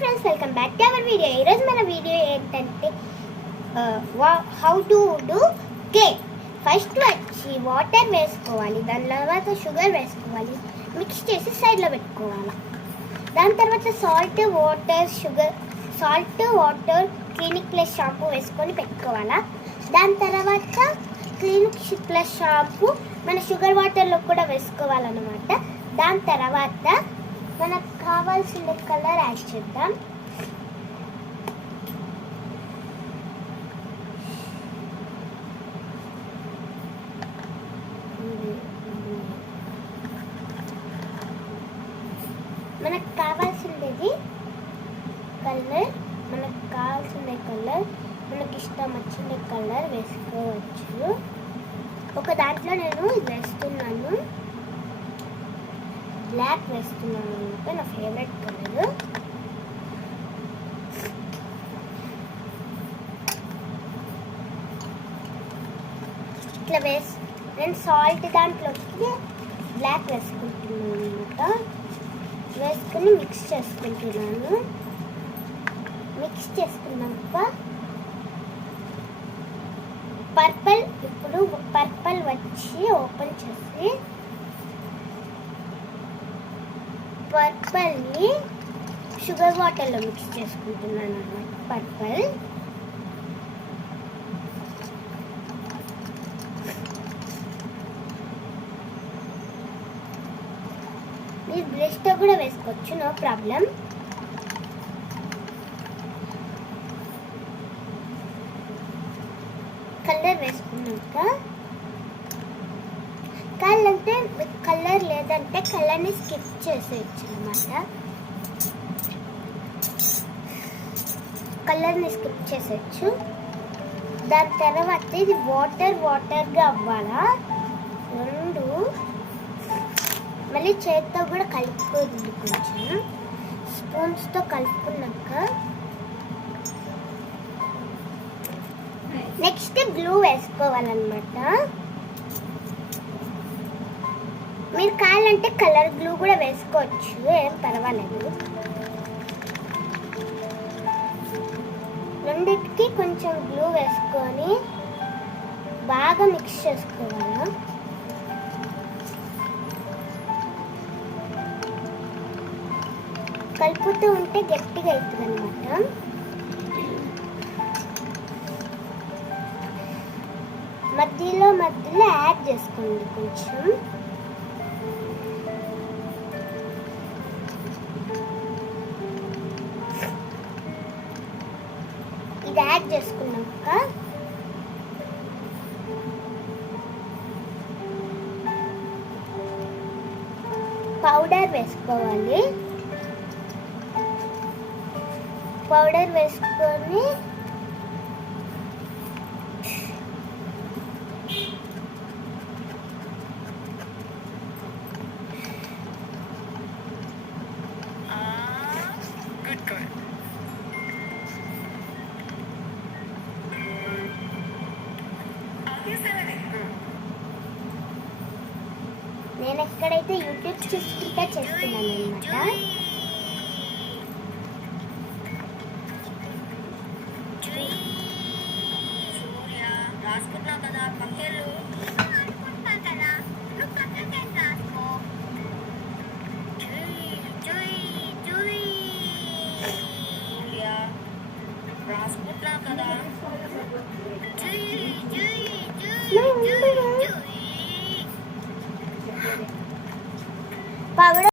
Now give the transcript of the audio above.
Friends, welcome back to our video. ఈరోజు మన video ఏంటంటే how to do cake. First వచ్చి వాటర్ వేసుకోవాలి, దాని తర్వాత షుగర్ వేసుకోవాలి, మిక్స్ చేసి సైడ్లో పెట్టుకోవాలి. దాని తర్వాత salt water clinic plus shampoo వేసుకొని పెట్టుకోవాలా. దాని తర్వాత క్లినిక్ ప్లస్ షాంపూ మన షుగర్ వాటర్లో కూడా వేసుకోవాలన్నమాట. దాని తర్వాత మనకు కావాల్సిన కలర్ యాడ్ చేద్దాం. మనకు కావాల్సింది కలర్, మనకి ఇష్టం వచ్చిన కలర్ వేసుకోవచ్చు. ఒక దాంట్లో నేను వేస్తున్నాను, బ్లాక్ వేస్తున్నాను అనమాట, నా ఫేవరెట్ కలర్. ఇట్లా నేను సాల్ట్ దాంట్లోకి బ్లాక్ వేసుకుంటున్నాను అనమాట. వేసుకొని మిక్స్ చేసుకుంటున్నాను. మిక్స్ చేసుకున్నాక పర్పుల్ వచ్చి ఓపెన్ చేసి పర్పుల్ని షుగర్ వాటర్లో మిక్స్ చేసుకుంటున్నాను అన్నమాట. పర్పుల్ మీరు బ్రష్తో కూడా వేసుకోవచ్చు, నో ప్రాబ్లం. కలర్ వేసుకున్నాక కలర్ లేదంటే కలర్ని స్కిప్ చేసేయచ్చు అనమాట. కలర్ని స్కిప్ చేసేయచ్చు. దాని తర్వాత ఇది వాటర్గా అవ్వాలా. రెండు మళ్ళీ చేతితో కూడా కలుపుకోండి, కొంచెం స్పూన్స్తో కలుపుకున్నాక నెక్స్ట్ గ్లూ వేసుకోవాలన్నమాట. మీరు కావాలంటే కలర్ గ్లూ కూడా వేసుకోవచ్చు, ఏం పర్వాలేదు. రెండింటికి కొంచెం గ్లూ వేసుకొని బాగా మిక్స్ చేసుకోవాలి. కలుపుతూ ఉంటే గట్టిగా అవుతుంది అన్నమాట. మధ్యలో యాడ్ చేసుకోండి కొంచెం. ఇది యాడ్ చేసుకున్నాక పౌడర్ వేసుకోవాలి. పౌడర్ వేసుకొని నేను ఎక్కడైతే యూట్యూబ్ చూసుకుంటా చేస్తున్నాను అనమాట. పౌడర్